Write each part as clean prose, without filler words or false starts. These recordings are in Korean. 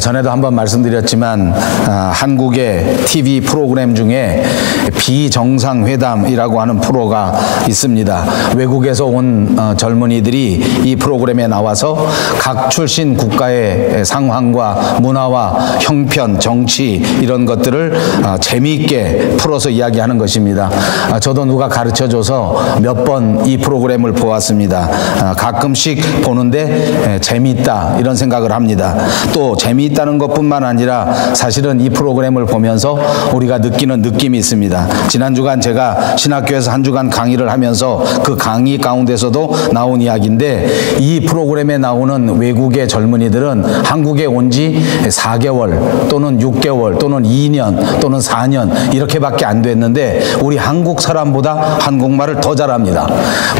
전에도 한번 말씀드렸지만 한국의 TV 프로그램 중에 비정상회담이라고 하는 프로가 있습니다. 외국에서 온 젊은이들이 이 프로그램에 나와서 각 출신 국가의 상황과 문화와 형편, 정치 이런 것들을 재미있게 풀어서 이야기하는 것입니다. 저도 누가 가르쳐줘서 몇 번 이 프로그램을 보았습니다. 가끔씩 보는데 재미있다 이런 생각을 합니다. 또 재미있다는 것뿐만 아니라 사실은 이 프로그램을 보면서 우리가 느끼는 느낌이 있습니다. 지난 주간 제가 신학교에서 한 주간 강의를 하면서 그 강의 가운데서도 나온 이야기인데, 이 프로그램에 나오는 외국의 젊은이들은 한국에 온 지 4개월 또는 6개월 또는 2년 또는 4년 이렇게밖에 안 됐는데 우리 한국 사람보다 한국말을 더 잘합니다.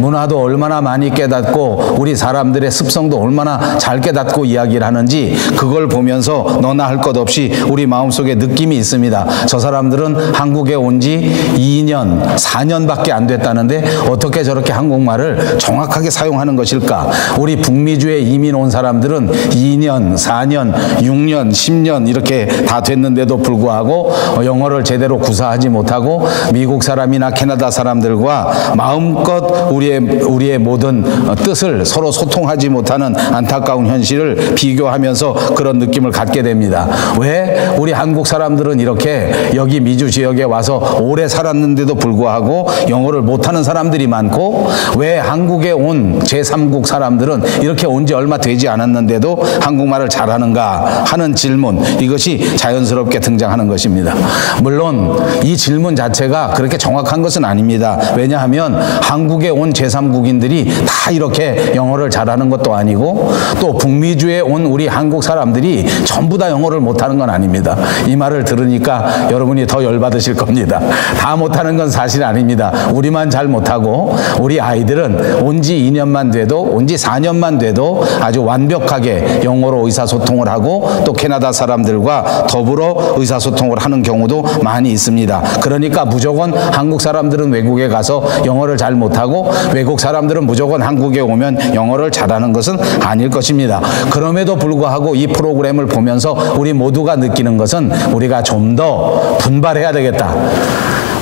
문화도 얼마나 많이 깨닫고 우리 사람들의 습성도 얼마나 잘 깨닫고 이야기를 하는지 그걸 보면서 너나 할 것 없이 우리 마음속에 느낌이 있습니다. 저 사람들은 한국에 온 지 2년, 4년밖에 안 됐다는데 어떻게 저렇게 한국말을 정확하게 사용하는 것일까? 우리 북미주에 이민 온 사람들은 2년, 4년, 6년, 10년 이렇게 다 됐는데도 불구하고 영어를 제대로 구사하지 못하고 미국 사람이나 캐나다 사람들과 마음껏 우리의 모든 뜻을 서로 소통하지 못하는 안타까운 현실을 비교하면서 그런 느낌을 갖게 됩니다. 왜 우리 한국 사람들은 이렇게 여기 미주 지역에 와서 오래 살았는데도 불구하고 영어를 못하는 사람들이 많고, 왜 한국에 온 제3국 사람들은 이렇게 온 지 얼마 되지 않았는데도 한국말을 잘하는가 하는 질문, 이것이 자연스럽게 등장하는 것입니다. 물론 이 질문 자체가 그렇게 정확한 것은 아닙니다. 왜냐하면 한국에 온 제3국인들이 다 이렇게 영어를 잘하는 것도 아니고, 또 북미주에 온 우리 한국 사람들이 전부 다 영어를 못하는 건 아닙니다. 이 말을 들으니까 여러분이 더 열받으실 겁니다. 다 못하는 건 사실 아닙니다. 우리만 잘 못하고 우리 아이들은 온 지 2년만 돼도, 온 지 4년만 돼도 아주 완벽하게 영어로 의사소통을 하고 또 캐나다 사람들과 더불어 의사소통을 하는 경우도 많이 있습니다. 그러니까 무조건 한국 사람들은 외국에 가서 영어를 잘 못하고 외국 사람들은 무조건 한국에 오면 영어를 잘하는 것은 아닐 것입니다. 그럼에도 불구하고 이 프로그램을 보면서 우리 모두가 느끼는 것은 우리가 좀 더 분발해야 되겠다.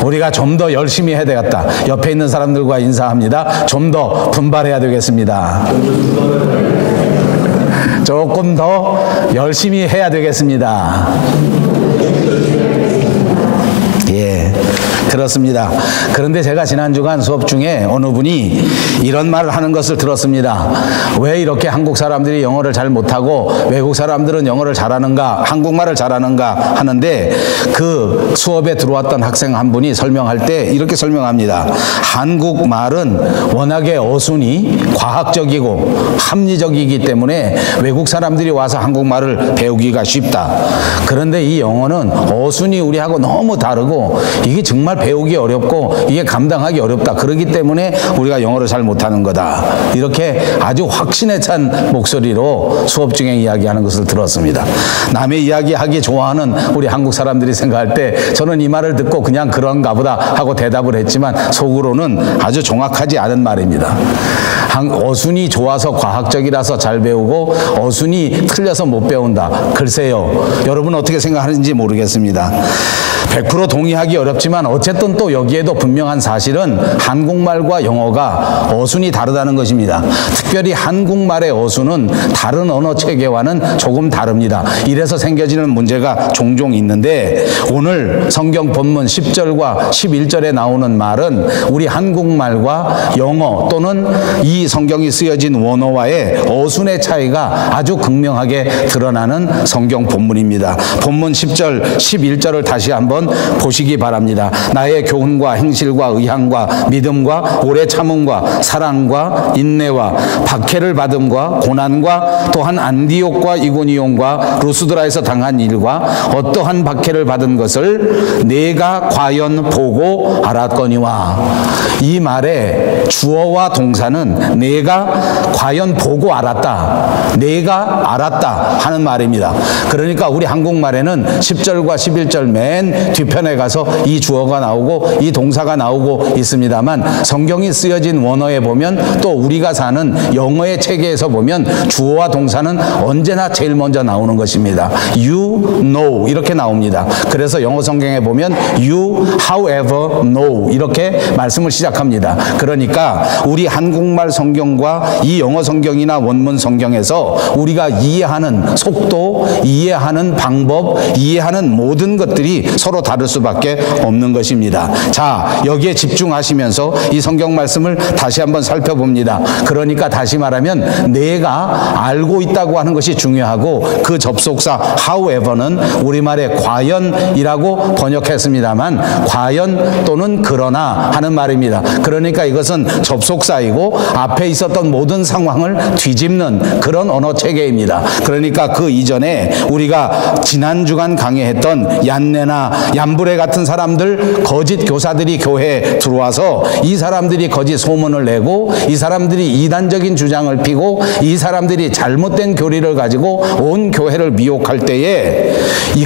우리가 좀 더 열심히 해야 되겠다. 옆에 있는 사람들과 인사합니다. 좀 더 분발해야 되겠습니다. 조금 더 열심히 해야 되겠습니다. 예, 그렇습니다. 그런데 제가 지난 주간 수업 중에 어느 분이 이런 말을 하는 것을 들었습니다. 왜 이렇게 한국 사람들이 영어를 잘 못하고 외국 사람들은 영어를 잘하는가, 한국말을 잘하는가 하는데, 그 수업에 들어왔던 학생 한 분이 설명할 때 이렇게 설명합니다. 한국말은 워낙에 어순이 과학적이고 합리적이기 때문에 외국 사람들이 와서 한국말을 배우기가 쉽다. 그런데 이 영어는 어순이 우리하고 너무 다르고 이게 정말 배우기 어렵고 이게 감당하기 어렵다. 그렇기 때문에 우리가 영어를 잘 못하는 거다. 이렇게 아주 확신에 찬 목소리로 수업 중에 이야기하는 것을 들었습니다. 남의 이야기하기 좋아하는 우리 한국 사람들이 생각할 때 저는 이 말을 듣고 그냥 그런가 보다 하고 대답을 했지만 속으로는 아주 정확하지 않은 말입니다. 어순이 좋아서 과학적이라서 잘 배우고 어순이 틀려서 못 배운다. 글쎄요, 여러분 어떻게 생각하는지 모르겠습니다. 100% 동의하기 어렵지만 어쨌든 또 여기에도 분명한 사실은 한국말과 영어가 어순이 다르다는 것입니다. 특별히 한국말의 어순은 다른 언어 체계와는 조금 다릅니다. 이래서 생겨지는 문제가 종종 있는데, 오늘 성경 본문 10절과 11절에 나오는 말은 우리 한국말과 영어 또는 이 성경이 쓰여진 원어와의 어순의 차이가 아주 극명하게 드러나는 성경 본문입니다. 본문 10절, 11절을 다시 한번 보시기 바랍니다. 나의 교훈과 행실과 의향과 믿음과 오래 참음과 사랑과 인내와 박해를 받음과 고난과 또한 안디옥과 이고니온과 루스드라에서 당한 일과 어떠한 박해를 받은 것을 내가 과연 보고 알았거니와. 이 말에 주어와 동사는 내가 과연 보고 알았다, 내가 알았다 하는 말입니다. 그러니까 우리 한국말에는 10절과 11절 맨 뒤편에 가서 이 주어가 나오고 이 동사가 나오고 있습니다만, 성경이 쓰여진 원어에 보면, 또 우리가 사는 영어의 체계에서 보면 주어와 동사는 언제나 제일 먼저 나오는 것입니다. You know 이렇게 나옵니다. 그래서 영어 성경에 보면 you however know 이렇게 말씀을 시작합니다. 그러니까 우리 한국말 성경과 이 영어 성경이나 원문 성경에서 우리가 이해하는 속도, 이해하는 방법, 이해하는 모든 것들이 서로 다를 수밖에 없는 것입니다. 자, 여기에 집중하시면서 이 성경 말씀을 다시 한번 살펴봅니다. 그러니까 다시 말하면 내가 알고 있다고 하는 것이 중요하고, 그 접속사 however는 우리말의 과연이라고 번역했습니다만 과연 또는 그러나 하는 말입니다. 그러니까 이것은 접속사이고 앞에 있었던 모든 상황을 뒤집는 그런 언어 체계입니다. 그러니까 그 이전에 우리가 지난 주간 강의했던 얀네나 얀브레 같은 사람들, 거짓 교사들이 교회에 들어와서 이 사람들이 거짓 소문을 내고, 이 사람들이 이단적인 주장을 피고, 이 사람들이 잘못된 교리를 가지고 온 교회를 미혹할 때에,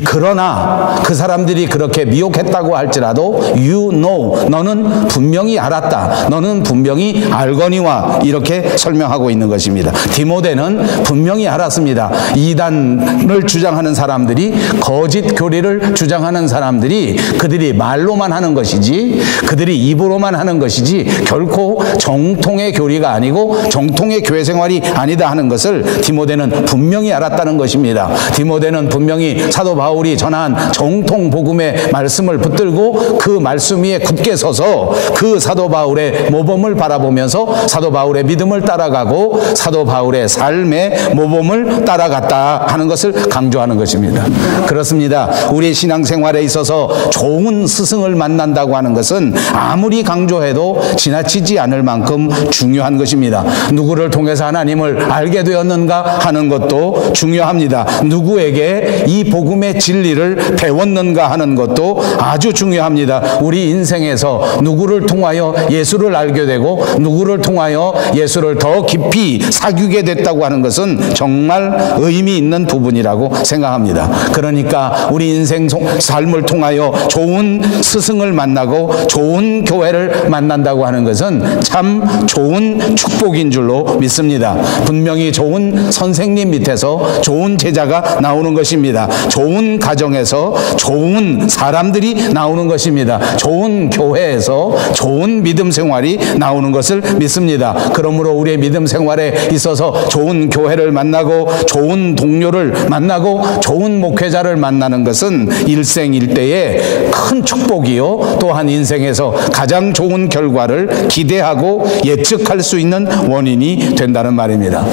그러나 그 사람들이 그렇게 미혹했다고 할지라도 you know, 너는 분명히 알았다, 너는 분명히 알거니와 이렇게 설명하고 있는 것입니다. 디모데는 분명히 알았습니다. 이단을 주장하는 사람들이, 거짓 교리를 주장하는 사람들이 그들이 말로만 하는 것이지, 그들이 입으로만 하는 것이지 결코 정통의 교리가 아니고 정통의 교회 생활이 아니다 하는 것을 디모데는 분명히 알았다는 것입니다. 디모데는 분명히 사도 바울이 전한 정통 복음의 말씀을 붙들고 그 말씀 위에 굳게 서서 그 사도 바울의 모범을 바라보면서 사도 바울의 믿음을 따라가고 사도 바울의 삶의 모범을 따라갔다 하는 것을 강조하는 것입니다. 그렇습니다. 우리의 신앙생활에 있어서 좋은 스승을 만난다고 하는 것은 아무리 강조해도 지나치지 않을 만큼 중요한 것입니다. 누구를 통해서 하나님을 알게 되었는가 하는 것도 중요합니다. 누구에게 이 복음의 진리를 배웠는가 하는 것도 아주 중요합니다. 우리 인생에서 누구를 통하여 예수를 알게 되고 누구를 통하여 예수를 더 깊이 사귀게 됐다고 하는 것은 정말 의미 있는 부분이라고 생각합니다. 그러니까 우리 인생 삶을 통하여 좋은 스승을 만나고 좋은 교회를 만난다고 하는 것은 참 좋은 축복인 줄로 믿습니다. 분명히 좋은 선생님 밑에서 좋은 제자가 나오는 것입니다. 좋은 가정에서 좋은 사람들이 나오는 것입니다. 좋은 교회에서 좋은 믿음 생활이 나오는 것을 믿습니다. 그러므로 우리의 믿음 생활에 있어서 좋은 교회를 만나고 좋은 동료를 만나고 좋은 목회자를 만나는 것은 일생일대의 큰 축복이요, 또한 인생에서 가장 좋은 결과를 기대하고 예측할 수 있는 원인이 된다는 말입니다.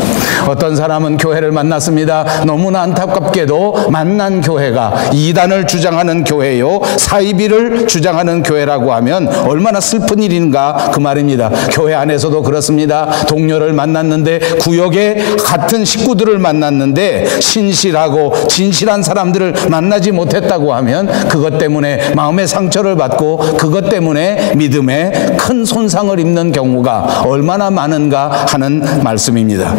어떤 사람은 교회를 만났습니다. 너무나 안타깝게도 만난 교회가 이단을 주장하는 교회요, 사이비를 주장하는 교회라고 하면 얼마나 슬픈 일인가 그 말입니다. 교회 안에서도 그렇습니다. 동료를 만났는데, 구역에 같은 식구들을 만났는데 신실하고 진실한 사람들을 만나지 못했다고 하면 그것 때문에 마음의 상처를 받고 그것 때문에 믿음에 큰 손상을 입는 경우가 얼마나 많은가 하는 말씀입니다.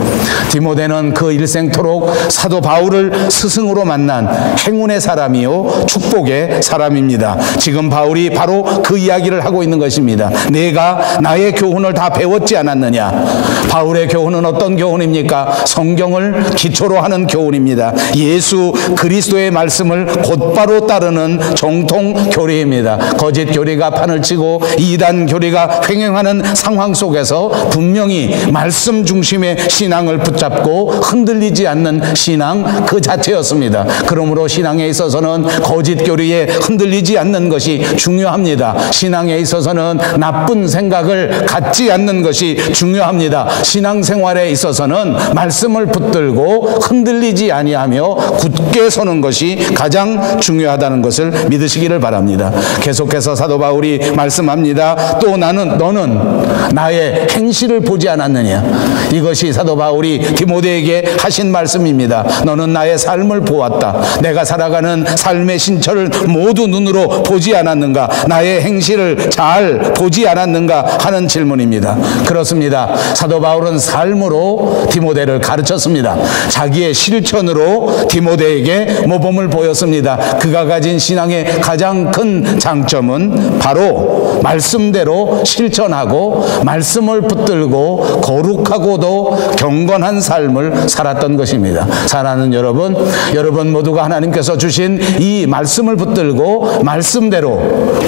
디모데는 그 일생토록 사도 바울을 스승으로 만난 행운의 사람이요 축복의 사람입니다. 지금 바울이 바로 그 이야기를 하고 있는 것입니다. 내가 나의 교훈을 다 배웠지 않았느냐. 바울의 교훈은 어떤 교훈입니까? 성경을 기초로 하는 교훈입니다. 예수 그리스도의 말씀을 곧바로 따르는 정통 교리입니다. 거짓 교리가 판을 치고 이단 교리가 횡행하는 상황 속에서 분명히 말씀 중심의 신앙을 붙잡고 흔들리지 않는 신앙 그 자체였습니다. 그러므로 신앙에 있어서는 거짓 교리에 흔들리지 않는 것이 중요합니다. 신앙에 있어서는 나쁜 생각을 갖지 않는 것이 중요합니다. 신앙생활에 있어서는 말씀을 붙들고 흔들리지 아니하며 굳게 서는 것이 가장 중요하다는 것을 믿으시기를 바랍니다. 계속해서 사도 바울이 말씀합니다. 또 너는 나의 행실을 보지 않았느냐. 이것이 사도 바울이 디모데에게 하신 말씀입니다. 너는 나의 삶을 보았다. 내가 살아가는 삶의 신처를 모두 눈으로 보지 않았는가. 나의 행실을 잘 보지 않았는가 하는 중요한 질문입니다. 그렇습니다. 사도 바울은 삶으로 디모데를 가르쳤습니다. 자기의 실천으로 디모데에게 모범을 보였습니다. 그가 가진 신앙의 가장 큰 장점은 바로 말씀대로 실천하고 말씀을 붙들고 거룩하고도 경건한 삶을 살았던 것입니다. 사랑하는 여러분 모두가 하나님께서 주신 이 말씀을 붙들고 말씀대로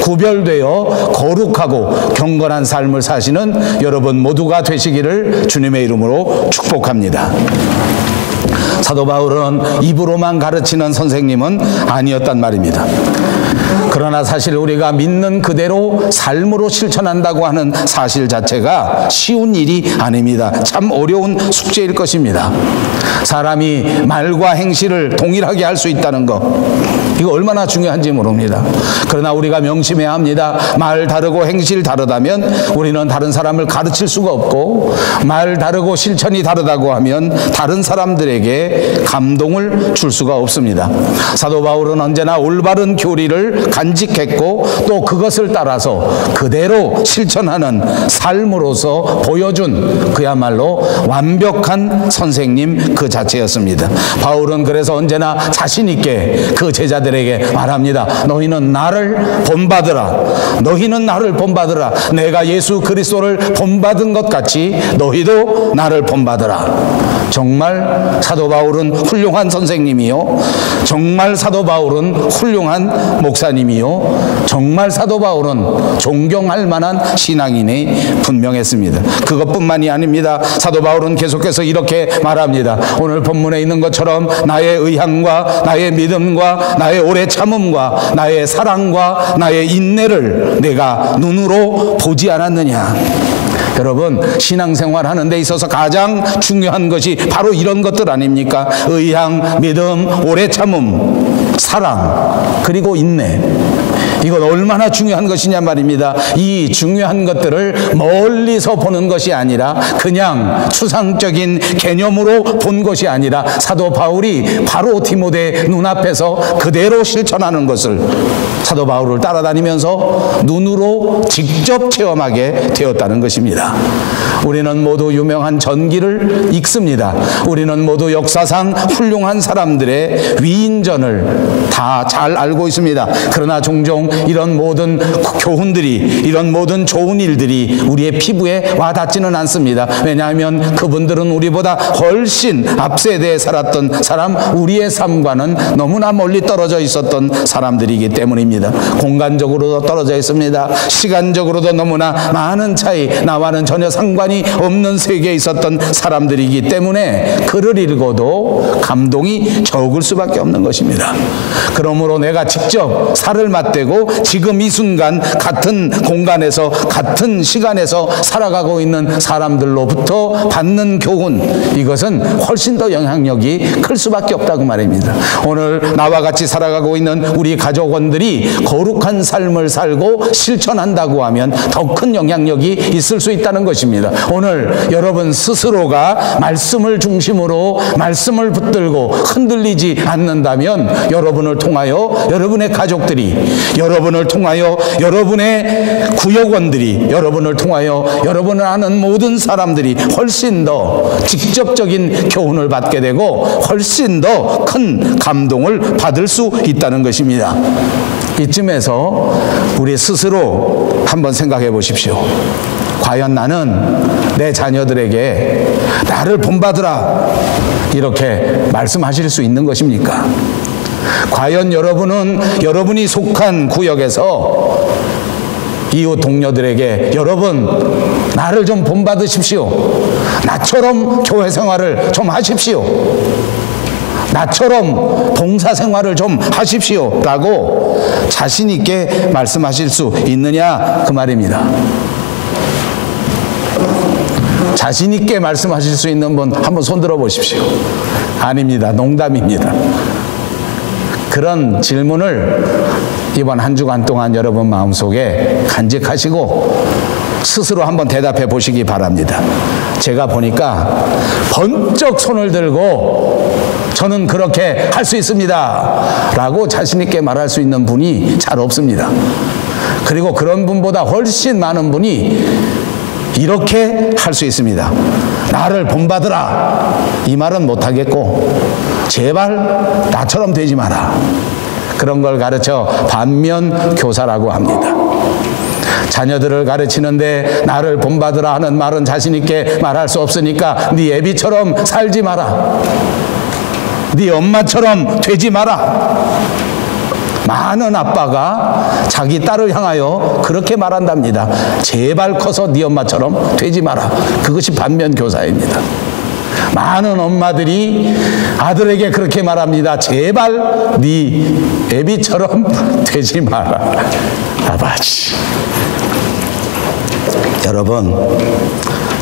구별되어 거룩하고 경건한 삶을 사시는 여러분 모두가 되시기를 주님의 이름으로 축복합니다. 사도 바울은 입으로만 가르치는 선생님은 아니었단 말입니다. 그러나 사실 우리가 믿는 그대로 삶으로 실천한다고 하는 사실 자체가 쉬운 일이 아닙니다. 참 어려운 숙제일 것입니다. 사람이 말과 행실을 동일하게 할 수 있다는 것, 이거 얼마나 중요한지 모릅니다. 그러나 우리가 명심해야 합니다. 말 다르고 행실 다르다면 우리는 다른 사람을 가르칠 수가 없고, 말 다르고 실천이 다르다고 하면 다른 사람들에게 감동을 줄 수가 없습니다. 사도 바울은 언제나 올바른 교리를 간직했고 또 그것을 따라서 그대로 실천하는 삶으로서 보여준 그야말로 완벽한 선생님 그 자체였습니다. 바울은 그래서 언제나 자신 있게 그 제자들에게 말합니다. 너희는 나를 본받으라. 너희는 나를 본받으라. 내가 예수 그리스도를 본받은 것 같이 너희도 나를 본받으라. 정말 사도 바울은 훌륭한 선생님이요, 정말 사도 바울은 훌륭한 목사님이요, 정말 사도 바울은 존경할 만한 신앙인이 분명했습니다. 그것뿐만이 아닙니다. 사도 바울은 계속해서 이렇게 말합니다. 오늘 본문에 있는 것처럼 나의 의향과 나의 믿음과 나의 오래 참음과 나의 사랑과 나의 인내를 내가 눈으로 보지 않았느냐. 여러분, 신앙생활 하는 데 있어서 가장 중요한 것이 바로 이런 것들 아닙니까? 의향, 믿음, 오래 참음, 사랑, 그리고 인내. 이건 얼마나 중요한 것이냐 말입니다. 이 중요한 것들을 멀리서 보는 것이 아니라 그냥 추상적인 개념으로 본 것이 아니라 사도 바울이 바로 디모데 눈앞에서 그대로 실천하는 것을 사도 바울을 따라다니면서 눈으로 직접 체험하게 되었다는 것입니다. 우리는 모두 유명한 전기를 읽습니다. 우리는 모두 역사상 훌륭한 사람들의 위인전을 다 잘 알고 있습니다. 그러나 종종 이런 모든 교훈들이, 이런 모든 좋은 일들이 우리의 피부에 와닿지는 않습니다. 왜냐하면 그분들은 우리보다 훨씬 앞세대에 살았던 사람, 우리의 삶과는 너무나 멀리 떨어져 있었던 사람들이기 때문입니다. 공간적으로도 떨어져 있습니다. 시간적으로도 너무나 많은 차이, 나와는 전혀 상관이 없는 세계에 있었던 사람들이기 때문에 글을 읽어도 감동이 적을 수밖에 없는 것입니다. 그러므로 내가 직접 살을 맞대고 지금 이 순간 같은 공간에서 같은 시간에서 살아가고 있는 사람들로부터 받는 교훈, 이것은 훨씬 더 영향력이 클 수밖에 없다고 말입니다. 오늘 나와 같이 살아가고 있는 우리 가족원들이 거룩한 삶을 살고 실천한다고 하면 더 큰 영향력이 있을 수 있다는 것입니다. 오늘 여러분 스스로가 말씀을 중심으로 말씀을 붙들고 흔들리지 않는다면 여러분을 통하여 여러분의 가족들이, 여러분을 통하여 여러분의 구역원들이, 여러분을 통하여 여러분을 아는 모든 사람들이 훨씬 더 직접적인 교훈을 받게 되고 훨씬 더 큰 감동을 받을 수 있다는 것입니다. 이쯤에서 우리 스스로 한번 생각해 보십시오. 과연 나는 내 자녀들에게 나를 본받으라 이렇게 말씀하실 수 있는 것입니까? 과연 여러분은 여러분이 속한 구역에서 이웃 동료들에게 여러분 나를 좀 본받으십시오, 나처럼 교회 생활을 좀 하십시오, 나처럼 봉사 생활을 좀 하십시오 라고 자신 있게 말씀하실 수 있느냐 그 말입니다. 자신 있게 말씀하실 수 있는 분 한번 손 들어 보십시오. 아닙니다. 농담입니다. 그런 질문을 이번 한 주간 동안 여러분 마음속에 간직하시고 스스로 한번 대답해 보시기 바랍니다. 제가 보니까 번쩍 손을 들고 저는 그렇게 할 수 있습니다 라고 자신 있게 말할 수 있는 분이 잘 없습니다. 그리고 그런 분보다 훨씬 많은 분이 이렇게 할 수 있습니다. 나를 본받으라 이 말은 못하겠고 제발 나처럼 되지 마라, 그런 걸 가르쳐 반면교사라고 합니다. 자녀들을 가르치는데 나를 본받으라 하는 말은 자신 있게 말할 수 없으니까 네 애비처럼 살지 마라, 네 엄마처럼 되지 마라. 많은 아빠가 자기 딸을 향하여 그렇게 말한답니다. 제발 커서 네 엄마처럼 되지 마라. 그것이 반면교사입니다. 많은 엄마들이 아들에게 그렇게 말합니다. 제발 네 애비처럼 되지 마라. 아버지, 여러분,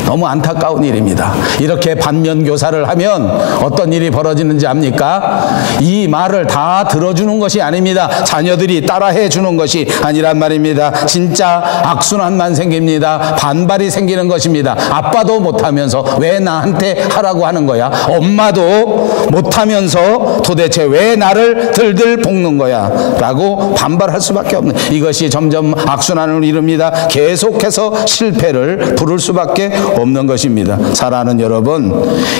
너무 안타까운 일입니다. 이렇게 반면교사를 하면 어떤 일이 벌어지는지 압니까? 이 말을 다 들어주는 것이 아닙니다. 자녀들이 따라해 주는 것이 아니란 말입니다. 진짜 악순환만 생깁니다. 반발이 생기는 것입니다. 아빠도 못하면서 왜 나한테 하라고 하는 거야? 엄마도 못하면서 도대체 왜 나를 들들 볶는 거야? 라고 반발할 수밖에 없는, 이것이 점점 악순환을 이룹니다. 계속해서 실패를 부를 수밖에 없는 것입니다. 사랑하는 여러분,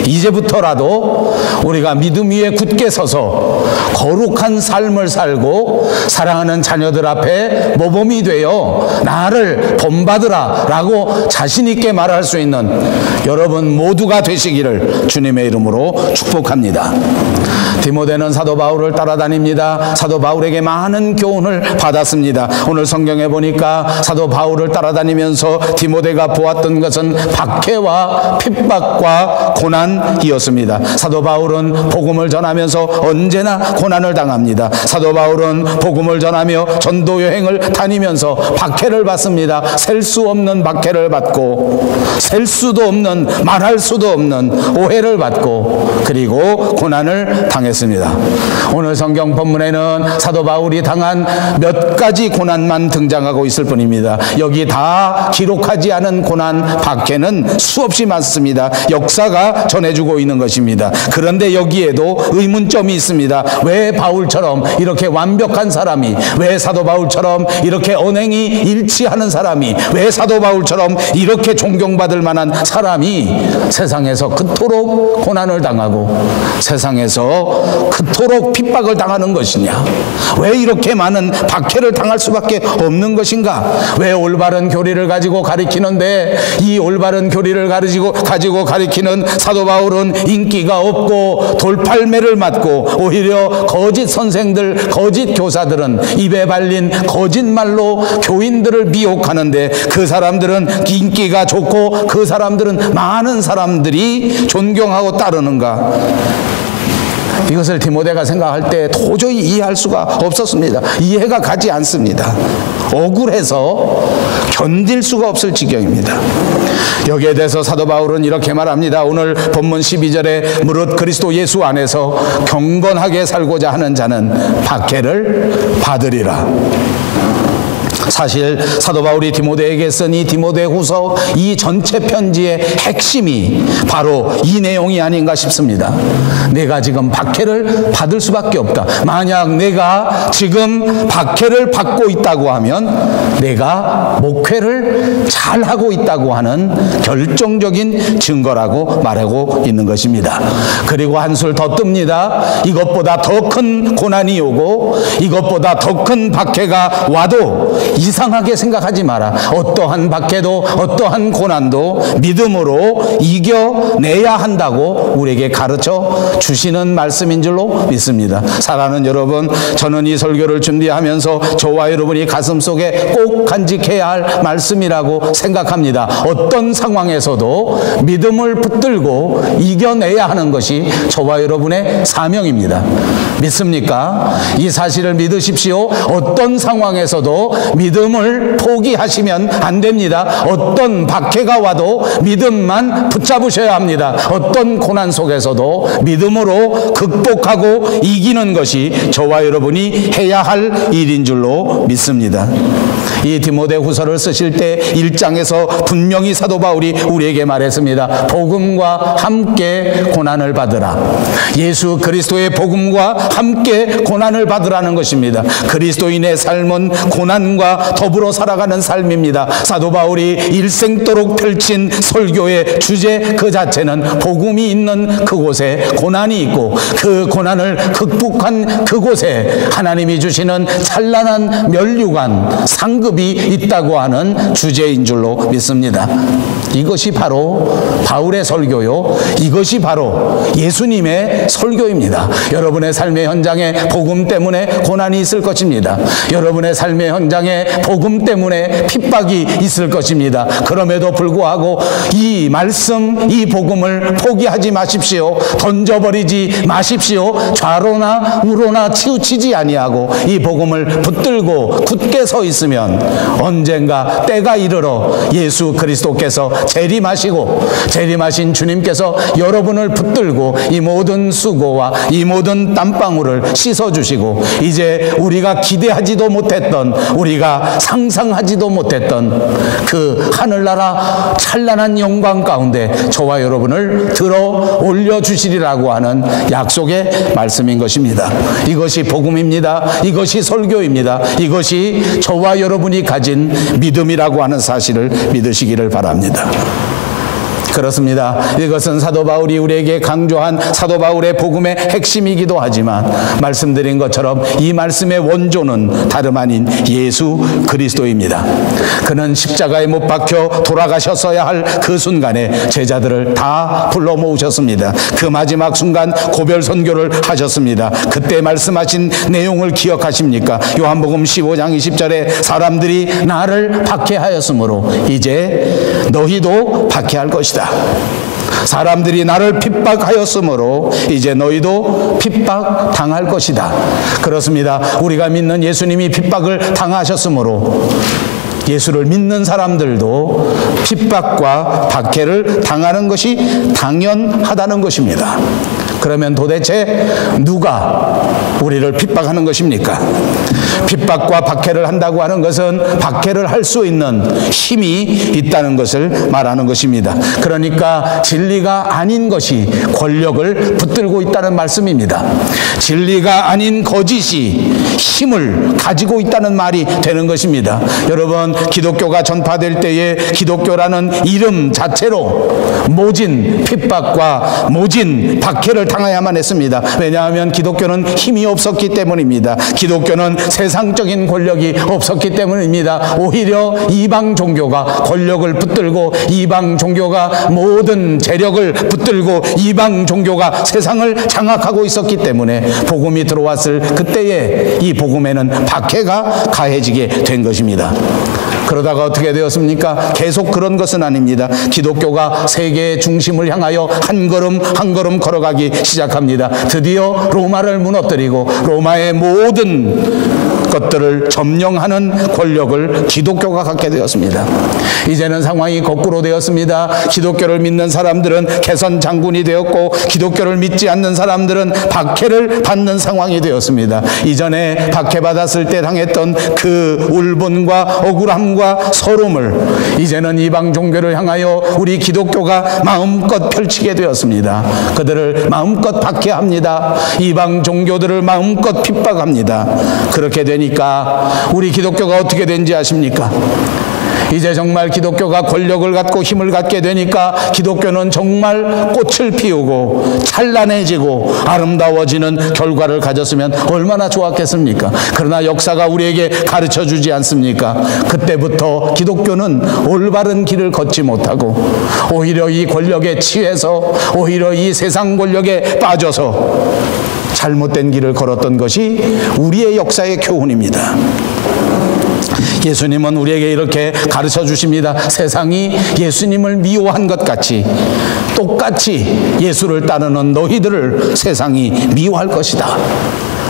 이제부터라도 우리가 믿음 위에 굳게 서서 거룩한 삶을 살고 사랑하는 자녀들 앞에 모범이 되어 나를 본받으라 라고 자신 있게 말할 수 있는 여러분 모두가 되시기를 주님의 이름으로 축복합니다. 디모데는 사도 바울을 따라다닙니다. 사도 바울에게 많은 교훈을 받았습니다. 오늘 성경에 보니까 사도 바울을 따라다니면서 디모데가 보았던 것은 박해와 핍박과 고난이었습니다. 사도 바울은 복음을 전하면서 언제나 고난을 당합니다. 사도 바울은 복음을 전하며 전도 여행을 다니면서 박해를 받습니다. 셀 수 없는 박해를 받고 셀 수도 없는, 말할 수도 없는 오해를 받고 그리고 고난을 당했습니다. 오늘 성경 본문에는 사도 바울이 당한 몇 가지 고난만 등장하고 있을 뿐입니다. 여기 다 기록하지 않은 고난, 박해는 수없이 많습니다. 역사가 전해주고 있는 것입니다. 그런데 여기에도 의문점이 있습니다. 왜 바울처럼 이렇게 완벽한 사람이, 왜 사도 바울처럼 이렇게 언행이 일치하는 사람이, 왜 사도 바울처럼 이렇게 존경받을 만한 사람이 세상에서 그토록 고난을 당하고 세상에서 그토록 핍박을 당하는 것이냐? 왜 이렇게 많은 박해를 당할 수밖에 없는 것인가? 왜 올바른 교리를 가지고 가리키는데 이 올바른 교리를 가지고 가리키는 사도 바울은 인기가 없고 돌팔매를 맞고 오히려 거짓 선생들, 거짓 교사들은 입에 발린 거짓말로 교인들을 미혹하는데 그 사람들은 인기가 좋고 그 사람들은 많은 사람들이 존경하고 따르는가? 이것을 디모데가 생각할 때 도저히 이해할 수가 없었습니다. 이해가 가지 않습니다. 억울해서 견딜 수가 없을 지경입니다. 여기에 대해서 사도 바울은 이렇게 말합니다. 오늘 본문 12절에 무릇 그리스도 예수 안에서 경건하게 살고자 하는 자는 박해를 받으리라. 사실 사도 바울이 디모데에게 쓴 이 디모데후서 이 전체 편지의 핵심이 바로 이 내용이 아닌가 싶습니다. 내가 지금 박해를 받을 수밖에 없다. 만약 내가 지금 박해를 받고 있다고 하면 내가 목회를 잘하고 있다고 하는 결정적인 증거라고 말하고 있는 것입니다. 그리고 한술 더 뜹니다. 이것보다 더 큰 고난이 오고 이것보다 더 큰 박해가 와도 이상하게 생각하지 마라. 어떠한 박해도 어떠한 고난도 믿음으로 이겨내야 한다고 우리에게 가르쳐 주시는 말씀인 줄로 믿습니다. 사랑하는 여러분, 저는 이 설교를 준비하면서 저와 여러분이 가슴속에 꼭 간직해야 할 말씀이라고 생각합니다. 어떤 상황에서도 믿음을 붙들고 이겨내야 하는 것이 저와 여러분의 사명입니다. 믿습니까? 이 사실을 믿으십시오. 어떤 상황에서도 믿음을 포기하시면 안 됩니다. 어떤 박해가 와도 믿음만 붙잡으셔야 합니다. 어떤 고난 속에서도 믿음으로 극복하고 이기는 것이 저와 여러분이 해야 할 일인 줄로 믿습니다. 이 디모데후서를 쓰실 때 1장에서 분명히 사도 바울이 우리에게 말했습니다. 복음과 함께 고난을 받으라. 예수 그리스도의 복음과 함께 고난을 받으라는 것입니다. 그리스도인의 삶은 고난과 예수님과 더불어 살아가는 삶입니다. 사도 바울이 일생도록 펼친 설교의 주제 그 자체는 복음이 있는 그곳에 고난이 있고 그 고난을 극복한 그곳에 하나님이 주시는 찬란한 면류관 상급이 있다고 하는 주제인 줄로 믿습니다. 이것이 바로 바울의 설교요, 이것이 바로 예수님의 설교입니다. 여러분의 삶의 현장에 복음 때문에 고난이 있을 것입니다. 여러분의 삶의 현장에 복음 때문에 핍박이 있을 것입니다. 그럼에도 불구하고 이 말씀, 이 복음을 포기하지 마십시오. 던져버리지 마십시오. 좌로나 우로나 치우치지 아니하고 이 복음을 붙들고 굳게 서 있으면 언젠가 때가 이르러 예수 그리스도께서 재림하신 주님께서 여러분을 붙들고 이 모든 수고와 이 모든 땀방울을 씻어주시고 이제 우리가 기대하지도 못했던, 우리가 상상하지도 못했던 그 하늘나라 찬란한 영광 가운데 저와 여러분을 들어 올려주시리라고 하는 약속의 말씀인 것입니다. 이것이 복음입니다. 이것이 설교입니다. 이것이 저와 여러분이 가진 믿음이라고 하는 사실을 믿으시기를 바랍니다. 그렇습니다. 이것은 사도 바울이 우리에게 강조한 사도 바울의 복음의 핵심이기도 하지만 말씀드린 것처럼 이 말씀의 원조는 다름 아닌 예수 그리스도입니다. 그는 십자가에 못 박혀 돌아가셨어야 할 그 순간에 제자들을 다 불러 모으셨습니다. 그 마지막 순간 고별 선교를 하셨습니다. 그때 말씀하신 내용을 기억하십니까? 요한복음 15장 20절에 사람들이 나를 박해하였으므로 이제 너희도 박해할 것이다. 사람들이 나를 핍박하였으므로 이제 너희도 핍박 당할 것이다. 그렇습니다. 우리가 믿는 예수님이 핍박을 당하셨으므로 예수를 믿는 사람들도 핍박과 박해를 당하는 것이 당연하다는 것입니다. 그러면 도대체 누가 우리를 핍박하는 것입니까? 핍박과 박해를 한다고 하는 것은 박해를 할 수 있는 힘이 있다는 것을 말하는 것입니다. 그러니까 진리가 아닌 것이 권력을 붙들고 있다는 말씀입니다. 진리가 아닌 거짓이 힘을 가지고 있다는 말이 되는 것입니다. 여러분, 기독교가 전파될 때에 기독교라는 이름 자체로 모진 핍박과 모진 박해를 당해야만 했습니다. 왜냐하면 기독교는 힘이 없었기 때문입니다. 기독교는 세상적인 권력이 없었기 때문입니다. 오히려 이방 종교가 권력을 붙들고 이방 종교가 모든 재력을 붙들고 이방 종교가 세상을 장악하고 있었기 때문에 복음이 들어왔을 그때에 이 복음에는 박해가 가해지게 된 것입니다. 그러다가 어떻게 되었습니까? 계속 그런 것은 아닙니다. 기독교가 세계의 중심을 향하여 한 걸음 한 걸음 걸어가기 시작합니다. 드디어 로마를 무너뜨리고 로마의 모든 것들을 점령하는 권력을 기독교가 갖게 되었습니다. 이제는 상황이 거꾸로 되었습니다. 기독교를 믿는 사람들은 개선 장군이 되었고 기독교를 믿지 않는 사람들은 박해를 받는 상황이 되었습니다. 이전에 박해받았을 때 당했던 그 울분과 억울함과 서름을 이제는 이방 종교를 향하여 우리 기독교가 마음껏 펼치게 되었습니다. 그들을 마음껏 박해합니다. 이방 종교들을 마음껏 핍박합니다. 그렇게 되니까 우리 기독교가 어떻게 된지 아십니까? 이제 정말 기독교가 권력을 갖고 힘을 갖게 되니까 기독교는 정말 꽃을 피우고 찬란해지고 아름다워지는 결과를 가졌으면 얼마나 좋았겠습니까? 그러나 역사가 우리에게 가르쳐 주지 않습니까? 그때부터 기독교는 올바른 길을 걷지 못하고 오히려 이 권력에 취해서 오히려 이 세상 권력에 빠져서 잘못된 길을 걸었던 것이 우리의 역사의 교훈입니다. 예수님은 우리에게 이렇게 가르쳐 주십니다. 세상이 예수님을 미워한 것 같이 똑같이 예수를 따르는 너희들을 세상이 미워할 것이다.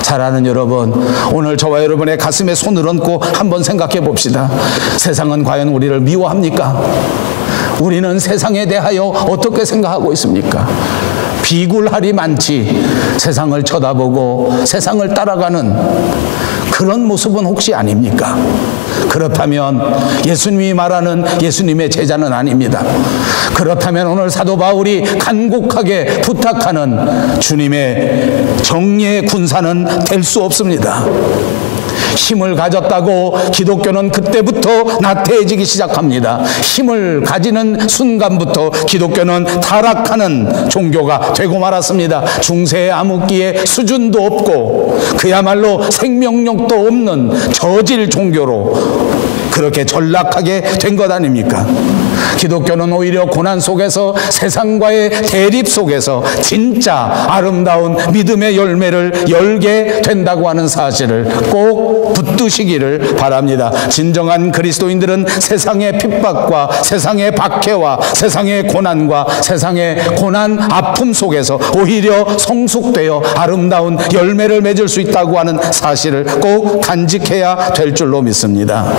사랑하는 여러분, 오늘 저와 여러분의 가슴에 손을 얹고 한번 생각해 봅시다. 세상은 과연 우리를 미워합니까? 우리는 세상에 대하여 어떻게 생각하고 있습니까? 비굴할이 많지 세상을 쳐다보고 세상을 따라가는 그런 모습은 혹시 아닙니까? 그렇다면 예수님이 말하는 예수님의 제자는 아닙니다. 그렇다면 오늘 사도 바울이 간곡하게 부탁하는 주님의 정의의 군사는 될 수 없습니다. 힘을 가졌다고 기독교는 그때부터 나태해지기 시작합니다. 힘을 가지는 순간부터 기독교는 타락하는 종교가 되고 말았습니다. 중세의 암흑기에 수준도 없고 그야말로 생명력도 없는 저질 종교로 그렇게 전락하게 된 것 아닙니까? 기독교는 오히려 고난 속에서 세상과의 대립 속에서 진짜 아름다운 믿음의 열매를 열게 된다고 하는 사실을 꼭 붙드시기를 바랍니다. 진정한 그리스도인들은 세상의 핍박과 세상의 박해와 세상의 고난과 세상의 고난 아픔 속에서 오히려 성숙되어 아름다운 열매를 맺을 수 있다고 하는 사실을 꼭 간직해야 될 줄로 믿습니다.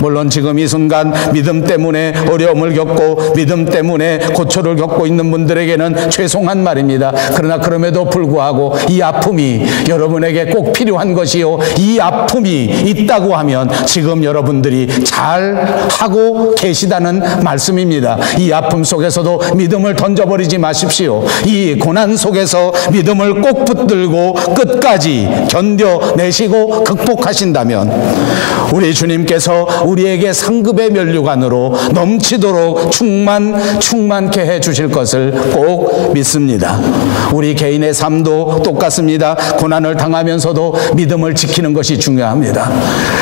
물론 지금 이 순간 믿음 때문에 어려움을 겪고 믿음 때문에 고초를 겪고 있는 분들에게는 죄송한 말입니다. 그러나 그럼에도 불구하고 이 아픔이 여러분에게 꼭 필요한 것이요, 이 아픔이 있다고 하면 지금 여러분들이 잘 하고 계시다는 말씀입니다. 이 아픔 속에서도 믿음을 던져버리지 마십시오. 이 고난 속에서 믿음을 꼭 붙들고 끝까지 견뎌내시고 극복하신다면 우리 주님께서 우리에게 상급의 면류관으로 넘치도록 충만케 해주실 것을 꼭 믿습니다. 우리 개인의 삶도 똑같습니다. 고난을 당하면서도 믿음을 지키는 것이 중요합니다.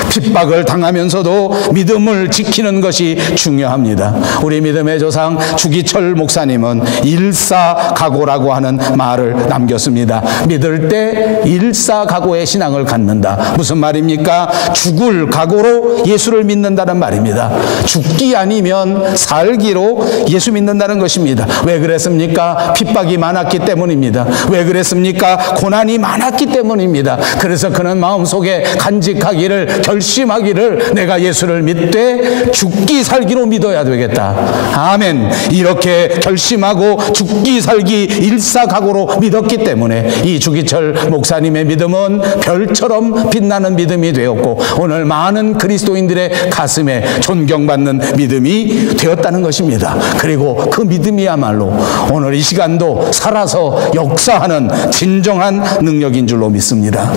핍박을 당하면서도 믿음을 지키는 것이 중요합니다. 우리 믿음의 조상 주기철 목사님은 일사각오라고 하는 말을 남겼습니다. 믿을 때 일사각오의 신앙을 갖는다. 무슨 말입니까? 죽을 각오로 예수를 믿는다는 말입니다. 죽기 아니면 살기로 예수 믿는다는 것입니다. 왜 그랬습니까? 핍박이 많았기 때문입니다. 왜 그랬습니까? 고난이 많았기 때문입니다. 그래서 그는 마음속에 간직하기를, 결심하기를, 내가 예수를 믿되 죽기 살기로 믿어야 되겠다. 아멘. 이렇게 결심하고 죽기 살기 일사각오로 믿었기 때문에 이 주기철 목사님의 믿음은 별처럼 빛나는 믿음이 되었고 오늘 많은 그리스도인들의 가슴에 존경받는 믿음이 되었다는 것입니다. 그리고 그 믿음이야말로 오늘 이 시간도 살아서 역사하는 진정한 능력인 줄로 믿습니다.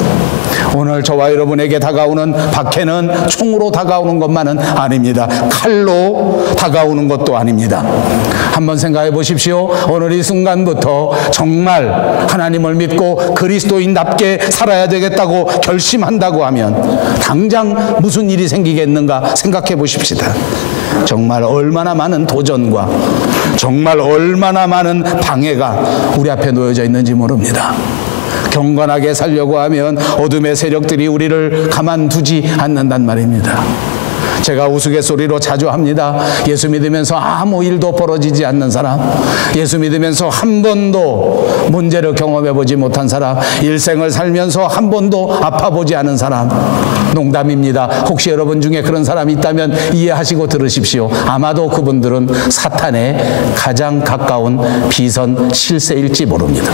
오늘 저와 여러분에게 다가오는 박해는 총으로 다가오는 것만은 아닙니다. 칼로 다가오는 것도 아닙니다. 한번 생각해 보십시오. 오늘 이 순간부터 정말 하나님을 믿고 그리스도인답게 살아야 되겠다고 결심한다고 하면 당장 무슨 일이 생기겠는가 생각해 보십시다. 정말 얼마나 많은 도전과 정말 얼마나 많은 방해가 우리 앞에 놓여져 있는지 모릅니다. 경건하게 살려고 하면 어둠의 세력들이 우리를 가만두지 않는단 말입니다. 제가 우스갯소리로 자주 합니다. 예수 믿으면서 아무 일도 벌어지지 않는 사람, 예수 믿으면서 한 번도 문제를 경험해보지 못한 사람, 일생을 살면서 한 번도 아파보지 않은 사람, 농담입니다. 혹시 여러분 중에 그런 사람이 있다면 이해하시고 들으십시오. 아마도 그분들은 사탄의 가장 가까운 비선 실세일지 모릅니다.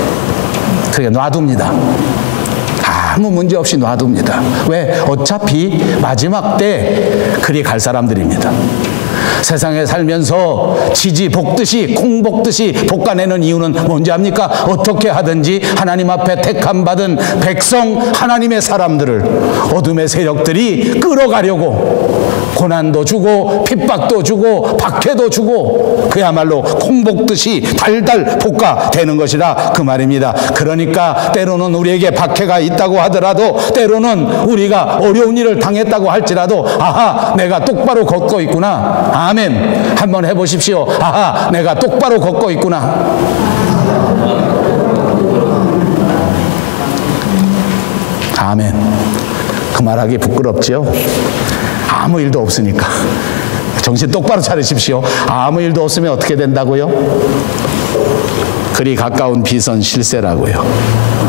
그게 놔둡니다. 아무 문제 없이 놔둡니다. 왜? 어차피 마지막 때 그리 갈 사람들입니다. 세상에 살면서 지지 볶듯이 콩 볶듯이 볶아내는 이유는 뭔지 압니까? 어떻게 하든지 하나님 앞에 택함 받은 백성 하나님의 사람들을 어둠의 세력들이 끌어가려고 고난도 주고 핍박도 주고 박해도 주고 그야말로 콩 볶듯이 달달 볶아대는 것이라 그 말입니다. 그러니까 때로는 우리에게 박해가 있다고 하더라도 때로는 우리가 어려운 일을 당했다고 할지라도 아하, 내가 똑바로 걷고 있구나. 아멘. 한번 해보십시오. 아하, 내가 똑바로 걷고 있구나. 아멘. 그 말하기 부끄럽죠? 아무 일도 없으니까. 정신 똑바로 차리십시오. 아무 일도 없으면 어떻게 된다고요? 그리 가까운 비선 실세라고요.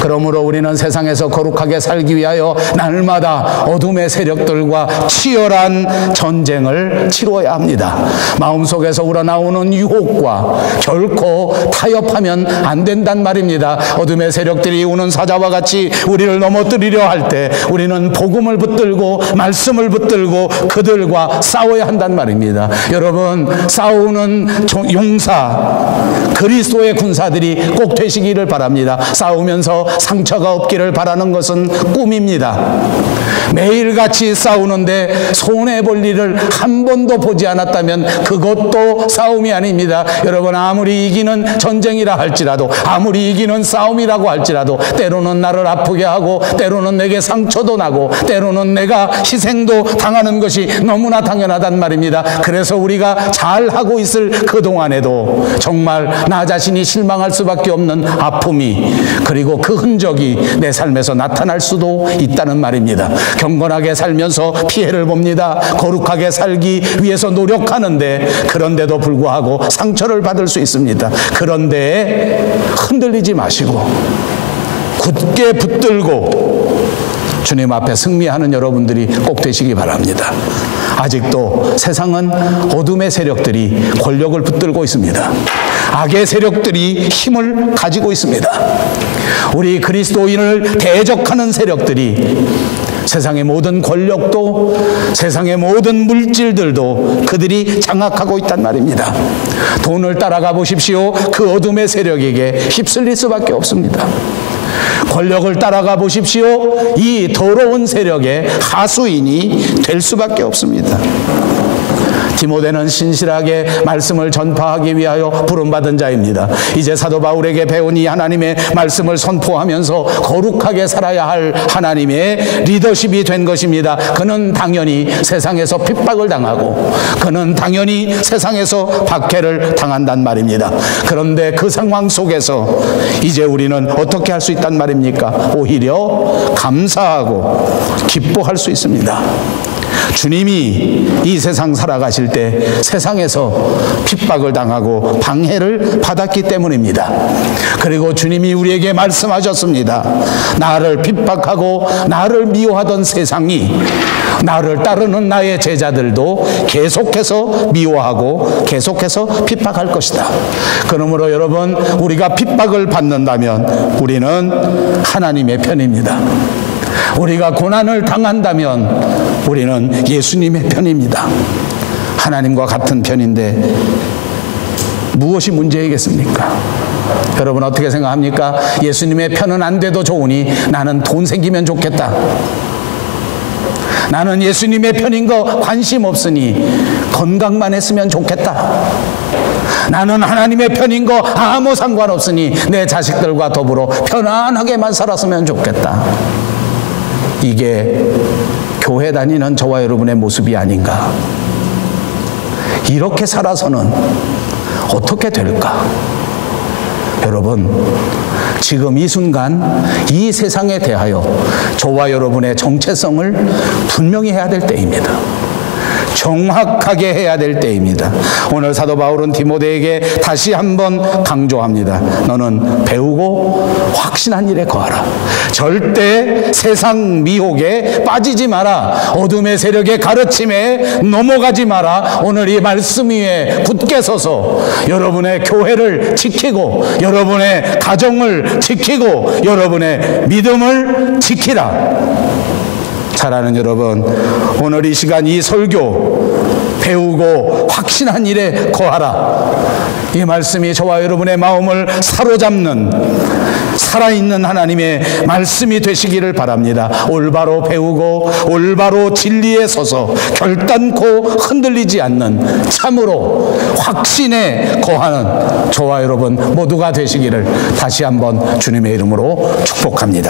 그러므로 우리는 세상에서 거룩하게 살기 위하여 날마다 어둠의 세력들과 치열한 전쟁을 치러야 합니다. 마음속에서 우러나오는 유혹과 결코 타협하면 안 된단 말입니다. 어둠의 세력들이 우는 사자와 같이 우리를 넘어뜨리려 할 때 우리는 복음을 붙들고 말씀을 붙들고 그들과 싸워야 한단 말입니다. 여러분, 싸우는 용사, 그리스도의 군사들이 꼭 되시기를 바랍니다. 싸우면서 상처가 없기를 바라는 것은 꿈입니다. 매일같이 싸우는데 손해볼 일을 한 번도 보지 않았다면 그것도 싸움이 아닙니다. 여러분, 아무리 이기는 전쟁이라 할지라도, 아무리 이기는 싸움이라고 할지라도 때로는 나를 아프게 하고, 때로는 내게 상처도 나고, 때로는 내가 희생도 당하는 것이 너무나 당연하단 말입니다. 그래서 우리가 잘하고 있을 그동안에도 정말 나 자신이 실망할 수밖에 없는 아픔이, 그리고 그 흔적이 내 삶에서 나타날 수도 있다는 말입니다. 경건하게 살면서 피해를 봅니다. 거룩하게 살기 위해서 노력하는데, 그런데도 불구하고 상처를 받을 수 있습니다. 그런데 흔들리지 마시고 굳게 붙들고 주님 앞에 승리하는 여러분들이 꼭 되시기 바랍니다. 아직도 세상은 어둠의 세력들이 권력을 붙들고 있습니다. 악의 세력들이 힘을 가지고 있습니다. 우리 그리스도인을 대적하는 세력들이, 세상의 모든 권력도, 세상의 모든 물질들도 그들이 장악하고 있단 말입니다. 돈을 따라가 보십시오. 그 어둠의 세력에게 휩쓸릴 수밖에 없습니다. 권력을 따라가 보십시오. 이 더러운 세력의 하수인이 될 수밖에 없습니다. 디모데는 신실하게 말씀을 전파하기 위하여 부름받은 자입니다. 이제 사도 바울에게 배운 이 하나님의 말씀을 선포하면서 거룩하게 살아야 할 하나님의 리더십이 된 것입니다. 그는 당연히 세상에서 핍박을 당하고, 그는 당연히 세상에서 박해를 당한단 말입니다. 그런데 그 상황 속에서 이제 우리는 어떻게 할 수 있단 말입니까? 오히려 감사하고 기뻐할 수 있습니다. 주님이 이 세상 살아가실 때 세상에서 핍박을 당하고 방해를 받았기 때문입니다. 그리고 주님이 우리에게 말씀하셨습니다. 나를 핍박하고 나를 미워하던 세상이 나를 따르는 나의 제자들도 계속해서 미워하고 계속해서 핍박할 것이다. 그러므로 여러분, 우리가 핍박을 받는다면 우리는 하나님의 편입니다. 우리가 고난을 당한다면 우리는 예수님의 편입니다. 하나님과 같은 편인데 무엇이 문제이겠습니까? 여러분, 어떻게 생각합니까? 예수님의 편은 안 돼도 좋으니 나는 돈 생기면 좋겠다. 나는 예수님의 편인 거 관심 없으니 건강만 했으면 좋겠다. 나는 하나님의 편인 거 아무 상관없으니 내 자식들과 더불어 편안하게만 살았으면 좋겠다. 이게 교회 다니는 저와 여러분의 모습이 아닌가. 이렇게 살아서는 어떻게 될까? 여러분, 지금 이 순간 이 세상에 대하여 저와 여러분의 정체성을 분명히 해야 될 때입니다. 정확하게 해야 될 때입니다. 오늘 사도 바울은 디모데에게 다시 한번 강조합니다. 너는 배우고 확신한 일에 거하라. 절대 세상 미혹에 빠지지 마라. 어둠의 세력의 가르침에 넘어가지 마라. 오늘 이 말씀 위에 굳게 서서 여러분의 교회를 지키고, 여러분의 가정을 지키고, 여러분의 믿음을 지키라. 사랑하는 여러분, 오늘 이 시간 이 설교, 배우고 확신한 일에 거하라, 이 말씀이 저와 여러분의 마음을 사로잡는 살아있는 하나님의 말씀이 되시기를 바랍니다. 올바로 배우고 올바로 진리에 서서 결단코 흔들리지 않는 참으로 확신에 거하는 저와 여러분 모두가 되시기를 다시 한번 주님의 이름으로 축복합니다.